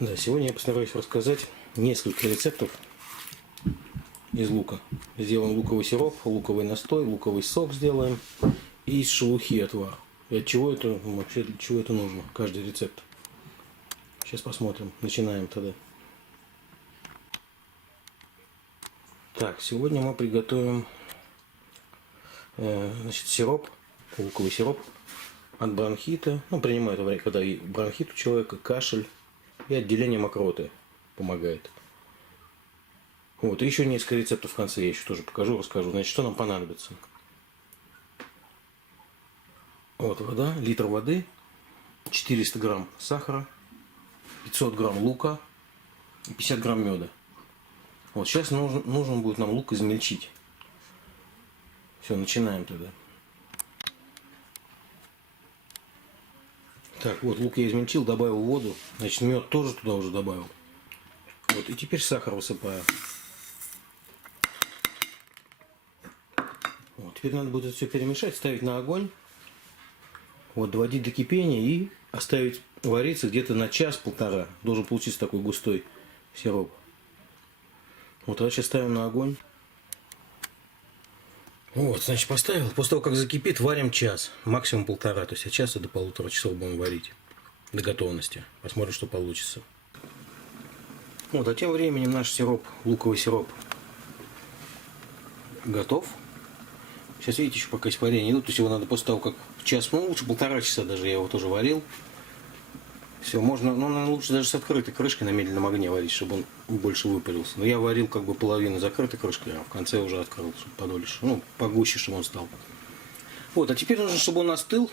Да, сегодня я постараюсь рассказать несколько рецептов из лука. Сделаем луковый сироп, луковый настой, луковый сок сделаем и из шелухи отвар. И от чего это вообще, для чего это нужно, каждый рецепт. Сейчас посмотрим. Начинаем тогда. Так, сегодня мы приготовим сироп, луковый сироп от бронхита. Ну, принимает время, когда и бронхит у человека, кашель и отделение мокроты помогает. Вот, и еще несколько рецептов в конце я еще тоже покажу, расскажу. Значит, что нам понадобится. Вот вода, литр воды, 400 грамм сахара, 500 грамм лука и 50 грамм меда. Вот сейчас нужен будет нам лук измельчить. Все, начинаем тогда. Так, вот лук я измельчил, добавил воду. Значит, мед тоже туда уже добавил. Вот, и теперь сахар высыпаю. Вот, теперь надо будет это все перемешать, ставить на огонь. Вот, доводить до кипения и оставить вариться где-то на час-полтора. Должен получиться такой густой сироп. Вот, а сейчас ставим на огонь. Вот, значит, поставил. После того, как закипит, варим час. Максимум полтора. То есть от часа до полутора часов будем варить. До готовности. Посмотрим, что получится. Вот, а тем временем наш сироп, луковый сироп, готов. Сейчас, видите, еще пока испарения идут. То есть его надо после того, как час, ну лучше полтора часа даже, я его тоже варил. Все, можно, ну, наверное, лучше даже с открытой крышкой на медленном огне варить, чтобы он больше выпарился. Но я варил как бы половину закрытой крышкой, а в конце уже открыл, чтобы подольше, ну, погуще, чтобы он стал. Вот, а теперь нужно, чтобы он остыл.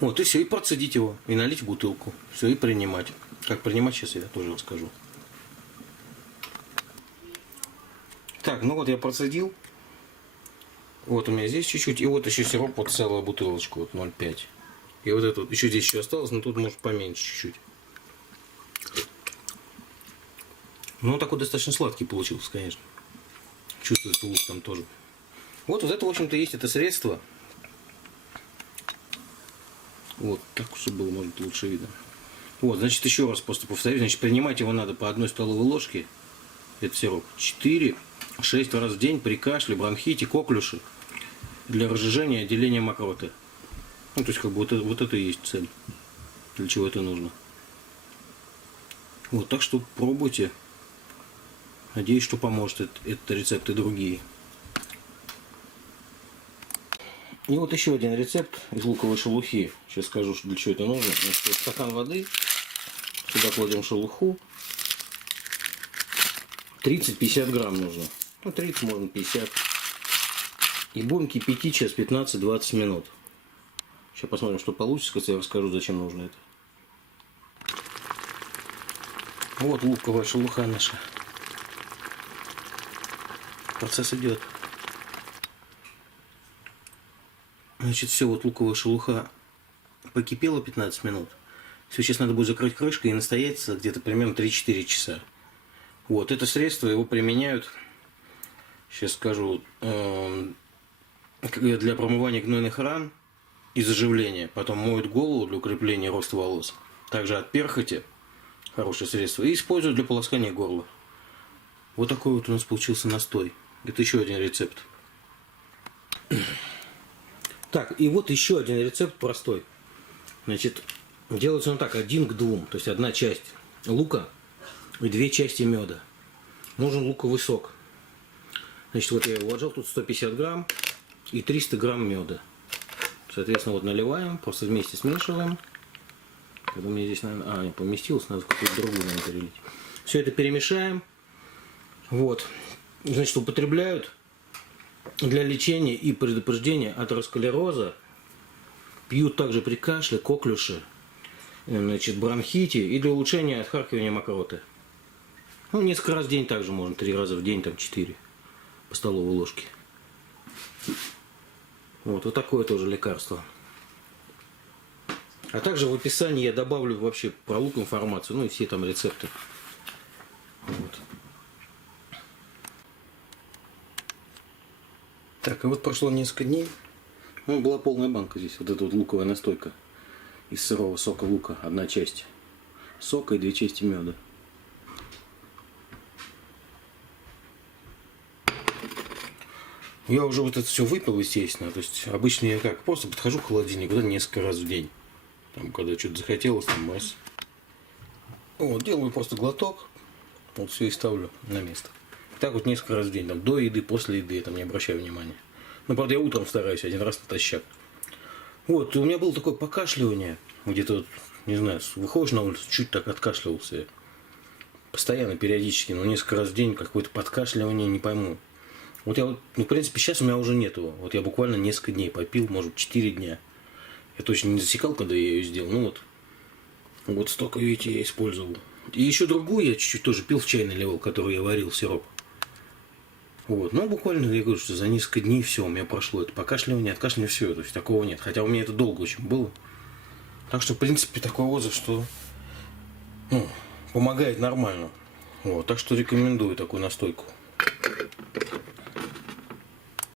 Вот, и все, и процедить его, и налить в бутылку. Все, и принимать. Как принимать, сейчас я тоже расскажу. Так, ну вот я процедил. Вот у меня здесь чуть-чуть, и вот еще сироп, вот целая бутылочка, вот 0,5. И вот это вот, еще здесь еще осталось, но тут может поменьше чуть-чуть. Ну, он такой достаточно сладкий получился, конечно. Чувствуется лук там тоже. Вот это, в общем-то, есть это средство. Вот, так, чтобы было, может, лучше видно. Вот, значит, еще раз просто повторю. Значит, принимать его надо по 1 столовой ложке. Это сироп. 4-6 раз в день при кашле, бронхите, коклюше. Для разжижения и отделения мокроты. Ну, то есть, как бы, вот это и есть цель. Для чего это нужно. Вот, так что пробуйте. Надеюсь, что поможет этот рецепт и другие. И вот еще один рецепт из луковой шелухи. Сейчас скажу, для чего это нужно. Значит, стакан воды. Сюда кладем шелуху. 30-50 грамм нужно. Ну, 30, можно 50. И будем кипятить сейчас 15-20 минут. Сейчас посмотрим, что получится, когда я расскажу, зачем нужно это. Вот луковая шелуха наша. Процесс идет. Значит, все, вот луковая шелуха покипела 15 минут. Все, сейчас надо будет закрыть крышкой и настояться где-то примерно 3-4 часа. Вот, это средство его применяют, сейчас скажу, для промывания гнойных ран и заживления. Потом моют голову для укрепления роста волос. Также от перхоти, хорошее средство. И используют для полоскания горла. Вот такой вот у нас получился настой. Это еще один рецепт. Так, и вот еще один рецепт простой. Значит, делается он так, 1 к 2. То есть 1 часть лука и 2 части меда. Нужен луковый сок. Значит, вот я его уложил, тут 150 грамм и 300 грамм меда. Соответственно, вот наливаем, просто вместе смешиваем. Когда у меня здесь, наверное, не поместилось, надо в какую-то другую, наверное, перелить. Все это перемешаем. Вот. Значит, употребляют для лечения и предупреждения атеросклероза. Пьют также при кашле, коклюше, значит, бронхите и для улучшения отхаркивания мокроты. Ну, несколько раз в день также можно, 3 раза в день, там 4 по столовой ложке. Вот такое тоже лекарство. А также в описании я добавлю вообще про лук информацию, ну и все там рецепты. Вот. Так, и вот прошло несколько дней. Ну, была полная банка здесь, вот эта вот луковая настойка из сырого сока лука, 1 часть. сока и 2 части меда. Я уже вот это все выпил, естественно. То есть обычно я как, просто подхожу к холодильнику, да, несколько раз в день. Там, когда что-то захотелось, там раз. Вот, делаю просто глоток, вот все и ставлю на место. Так вот несколько раз в день, там, до еды, после еды, я там не обращаю внимания. Ну, правда, я утром стараюсь один раз натощак. Вот, и у меня было такое покашливание, где-то, вот, не знаю, выходишь на улицу, чуть так откашливался я. Постоянно, периодически, но несколько раз в день какое-то подкашливание, не пойму. Вот я вот, ну, в принципе, сейчас у меня уже нету. Вот я буквально несколько дней попил, может, 4 дня. Я точно не засекал, когда я ее сделал. Ну вот. Вот столько, видите, я использовал. И еще другую я чуть-чуть тоже пил, в чай наливал, который я варил, сироп. Вот. Но буквально, я говорю, что за несколько дней все, у меня прошло это покашливание, откашливание, все. То есть такого нет. Хотя у меня это долго очень было. Так что, в принципе, такой отзыв, что помогает нормально. Вот. Так что рекомендую такую настойку.